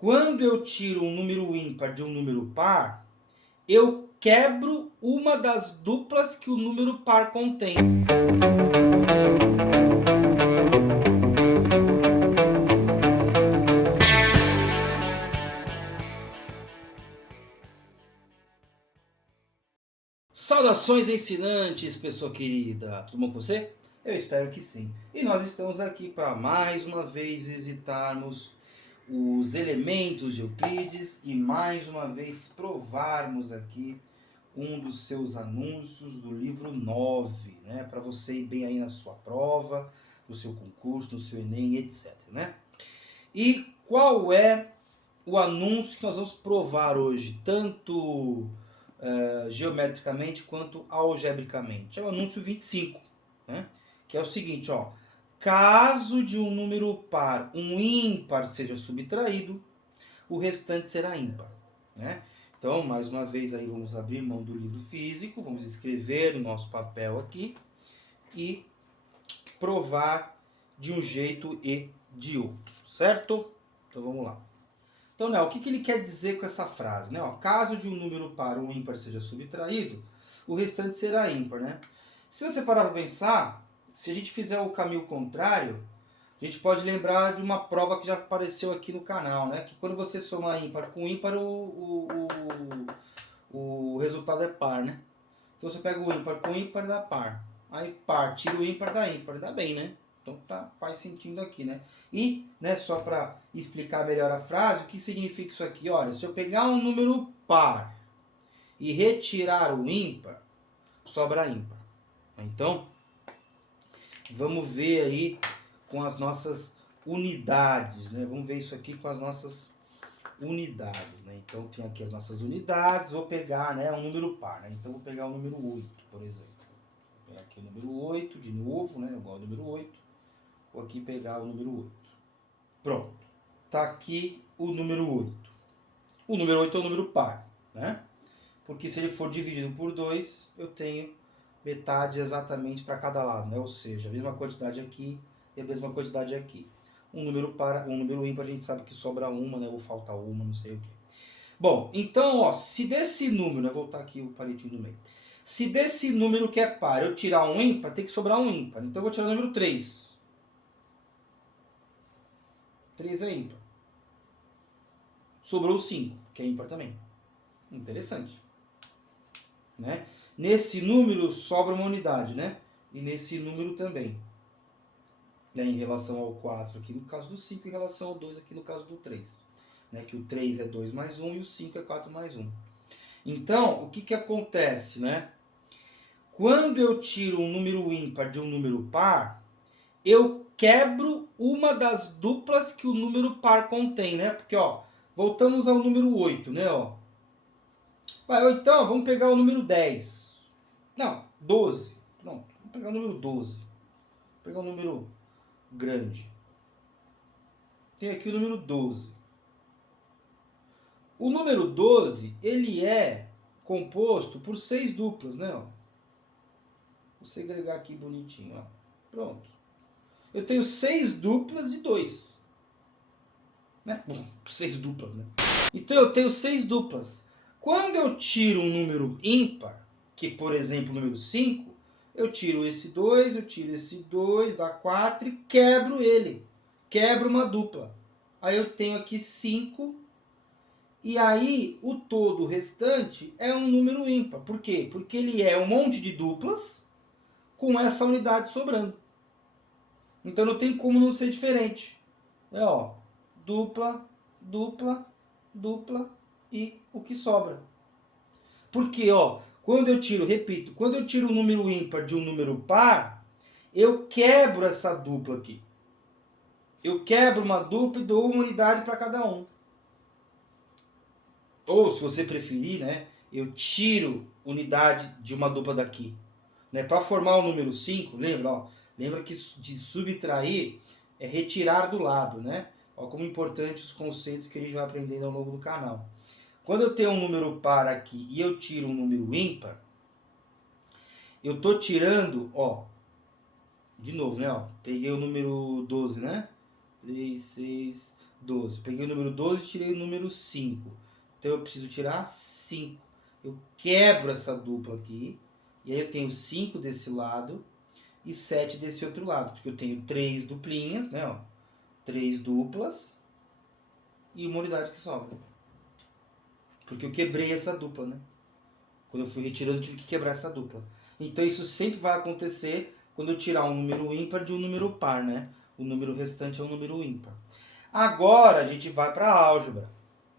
Quando eu tiro um número ímpar de um número par, eu quebro uma das duplas que o número par contém. Saudações ensinantes, pessoa querida! Tudo bom com você? Eu espero que sim. E nós estamos aqui para mais uma vez visitarmos os elementos de Euclides e mais uma vez provarmos aqui um dos seus anúncios do livro 9, né? Para você ir bem aí na sua prova, no seu concurso, no seu Enem, etc, né? E qual é o anúncio que nós vamos provar hoje, tanto geometricamente quanto algebricamente? É o anúncio 25, né? Que é o seguinte, ó. Caso de um número par, um ímpar seja subtraído, o restante será ímpar, né? Então, mais uma vez aí vamos abrir mão do livro físico, vamos escrever no nosso papel aqui e provar de um jeito e de outro, certo? Então vamos lá. Então, né, o que ele quer dizer com essa frase? Né? Ó, caso de um número par ou ímpar seja subtraído, o restante será ímpar. Né? Se você parar para pensar, se a gente fizer o caminho contrário, a gente pode lembrar de uma prova que já apareceu aqui no canal, né? Que quando você soma ímpar com ímpar, o resultado é par, né? Então você pega o ímpar com ímpar, dá par. Aí par, tira o ímpar, dá bem, né? Então tá, faz sentido aqui, né? E, né, só para explicar melhor a frase, o que significa isso aqui? Olha, se eu pegar um número par e retirar o ímpar, sobra ímpar. Então, vamos ver aí com as nossas unidades, né? Vamos ver isso aqui com as nossas unidades, né? Então tem aqui as nossas unidades, vou pegar, né, um número par, né? Então vou pegar o número 8, por exemplo. Vou pegar aqui o número 8 de novo, né, igual ao número 8. Vou aqui pegar o número 8. Pronto. Tá aqui o número 8. O número 8 é o número par, né? Porque se ele for dividido por 2, eu tenho metade exatamente para cada lado, né? Ou seja, a mesma quantidade aqui e a mesma quantidade aqui. Um número ímpar a gente sabe que sobra uma, né? Ou falta uma, não sei o que. Bom, então, ó, se desse número, né? Vou voltar aqui o palitinho no meio. Se desse número que é par eu tirar um ímpar, tem que sobrar um ímpar. Então eu vou tirar o número 3. 3 é ímpar. Sobrou 5, que é ímpar também. Interessante. Né? Nesse número sobra uma unidade, né? E nesse número também. Né? Em relação ao 4 aqui no caso do 5, em relação ao 2 aqui no caso do 3. Né? Que o 3 é 2 mais 1 e o 5 é 4 mais 1. Então, o que acontece, né? Quando eu tiro um número ímpar de um número par, eu quebro uma das duplas que o número par contém, né? Porque, ó, voltamos ao número 8, né? Ó. Então, vamos pegar o número 10. Não, 12. Pronto, vamos pegar o número 12. Vou pegar um número grande. Tem aqui o número 12. O número 12, ele é composto por 6 duplas, né? Ó. Vou segregar aqui bonitinho, ó. Pronto. Eu tenho 6 duplas de 2. Né? 6 duplas, né? Então eu tenho 6 duplas. Quando eu tiro um número ímpar, que por exemplo o número 5, eu tiro esse 2, eu tiro esse 2, dá 4 e quebro ele. Quebro uma dupla. Aí eu tenho aqui 5. E aí o todo restante é um número ímpar. Por quê? Porque ele é um monte de duplas com essa unidade sobrando. Então não tem como não ser diferente. É, ó, dupla, dupla, dupla e o que sobra. Porque, ó, quando eu tiro, repito, quando eu tiro um número ímpar de um número par, eu quebro essa dupla aqui. Eu quebro uma dupla e dou uma unidade para cada um. Ou, se você preferir, né, eu tiro unidade de uma dupla daqui. Né, para formar o número 5, lembra? Ó, lembra que de subtrair é retirar do lado, né? Ó, como importante os conceitos que a gente vai aprendendo ao longo do canal. Quando eu tenho um número par aqui e eu tiro um número ímpar, eu estou tirando, ó, de novo, né? Ó, peguei o número 12, né? 3, 6, 12. Peguei o número 12 e tirei o número 5. Então eu preciso tirar 5. Eu quebro essa dupla aqui. E aí eu tenho 5 desse lado e 7 desse outro lado. Porque eu tenho 3 duplinhas, né? Ó, 3 duplas e uma unidade que sobra. Porque eu quebrei essa dupla, né? Quando eu fui retirando, eu tive que quebrar essa dupla. Então isso sempre vai acontecer quando eu tirar um número ímpar de um número par, né? O número restante é um número ímpar. Agora a gente vai para a álgebra.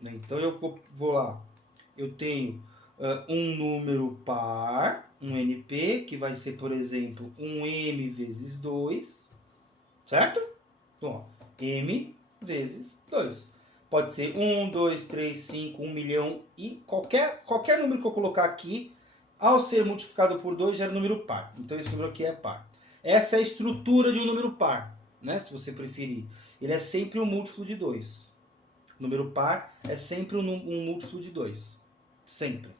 Né? Então eu vou lá. Eu tenho um número par, um NP, que vai ser, por exemplo, um M vezes 2. Certo? Então, ó, M vezes 2. Pode ser 1, 2, 3, 5, 1 milhão e qualquer número que eu colocar aqui, ao ser multiplicado por 2, gera número par. Então esse número aqui é par. Essa é a estrutura de um número par, né? Se você preferir. Ele é sempre um múltiplo de 2. Número par é sempre um múltiplo de 2. Sempre.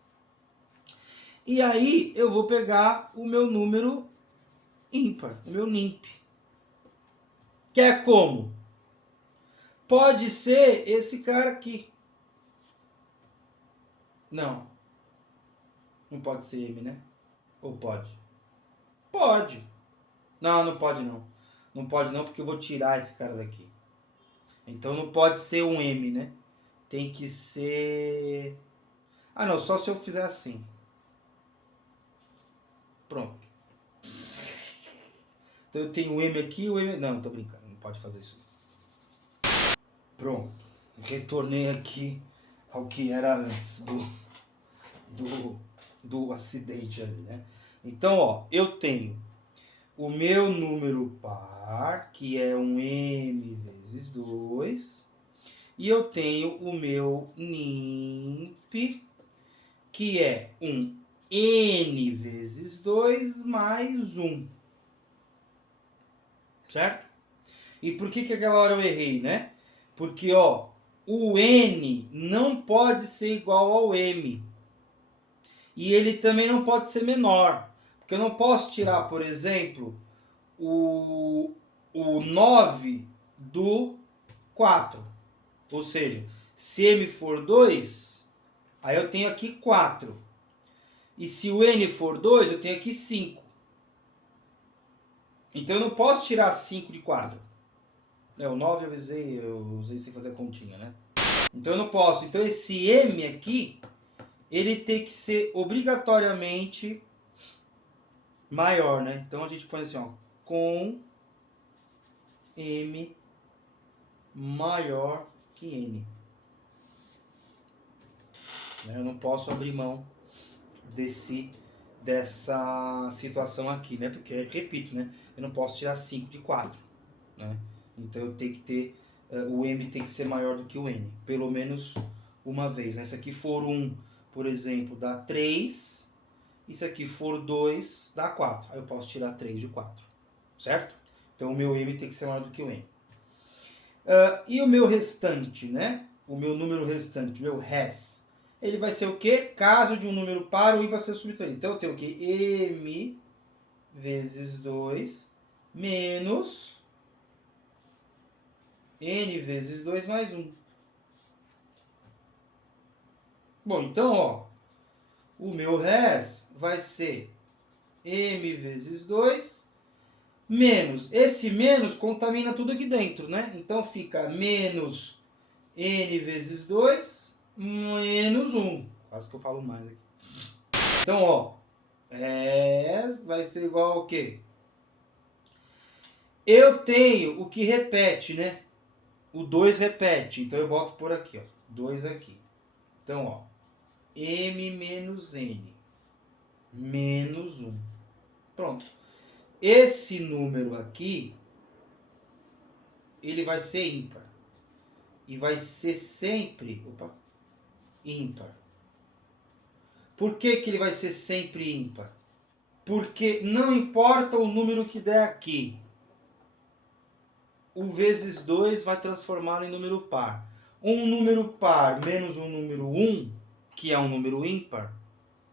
E aí eu vou pegar o meu número ímpar, o meu NIMP. Que é como? Pode ser esse cara aqui. Não. Não pode ser M, né? Ou pode? Pode. Não, não pode não. Não pode não, porque eu vou tirar esse cara daqui. Então não pode ser um M, né? Tem que ser... Ah, não. Só se eu fizer assim. Pronto. Então eu tenho o M aqui e o M... Não, tô brincando. Não pode fazer isso. Pronto. Retornei aqui ao que era antes do acidente ali, né? Então, ó, eu tenho o meu número par, que é um M vezes 2, e eu tenho o meu NIMP, que é um N vezes 2 mais 1. Certo? E por que aquela hora eu errei, né? Porque, ó, o N não pode ser igual ao M. E ele também não pode ser menor. Porque eu não posso tirar, por exemplo, o 9 do 4. Ou seja, se M for 2, aí eu tenho aqui 4. E se o N for 2, eu tenho aqui 5. Então eu não posso tirar 5 de 4. O 9 eu usei sem fazer a continha, né? Então eu não posso. Então esse M aqui, ele tem que ser obrigatoriamente maior, né? Então a gente põe assim, ó, com M maior que N. Eu não posso abrir mão dessa situação aqui, né? Porque, repito, né? Eu não posso tirar 5 de 4, né? Então eu tenho que ter, o M tem que ser maior do que o N, pelo menos uma vez, né? Se aqui for 1, por exemplo, dá 3, e se aqui for 2, dá 4. Aí eu posso tirar 3 de 4, certo? Então o meu M tem que ser maior do que o N. E o meu restante, né? O meu número restante, o meu res, ele vai ser o quê? Caso de um número par ou ímpar ser subtraído. Então eu tenho o quê? M vezes 2 menos N vezes 2 mais 1. Bom, então, ó, o meu res vai ser M vezes 2 menos. Esse menos contamina tudo aqui dentro, né? Então fica menos N vezes 2 menos 1. Quase que eu falo mais aqui. Então, ó, res vai ser igual ao quê? Eu tenho o que repete, né? O 2 repete, então eu boto por aqui, ó, 2 aqui. Então, ó, M menos N menos 1. Pronto. Esse número aqui, ele vai ser ímpar. E vai ser sempre ímpar. Por que ele vai ser sempre ímpar? Porque não importa o número que der aqui, o vezes 2 vai transformá-lo em número par. Um número par menos um número 1, que é um número ímpar,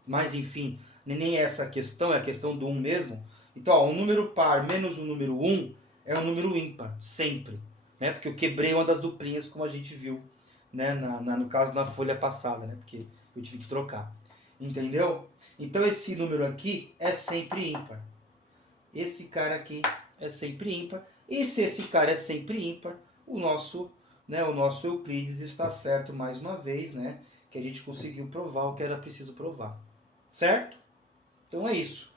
mas enfim, nem é essa a questão, é a questão do 1 mesmo. Então, ó, um número par menos um número 1 é um número ímpar, sempre. né? Porque eu quebrei uma das duplinhas, como a gente viu, né? No caso, na folha passada, né? Porque eu tive que trocar. Entendeu? Então esse número aqui é sempre ímpar. Esse cara aqui é sempre ímpar. E se esse cara é sempre ímpar, o nosso Euclides está certo mais uma vez, né? Que a gente conseguiu provar o que era preciso provar. Certo? Então é isso.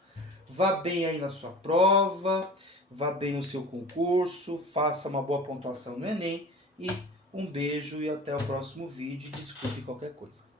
Vá bem aí na sua prova, vá bem no seu concurso, faça uma boa pontuação no Enem e um beijo e até o próximo vídeo. Desculpe qualquer coisa.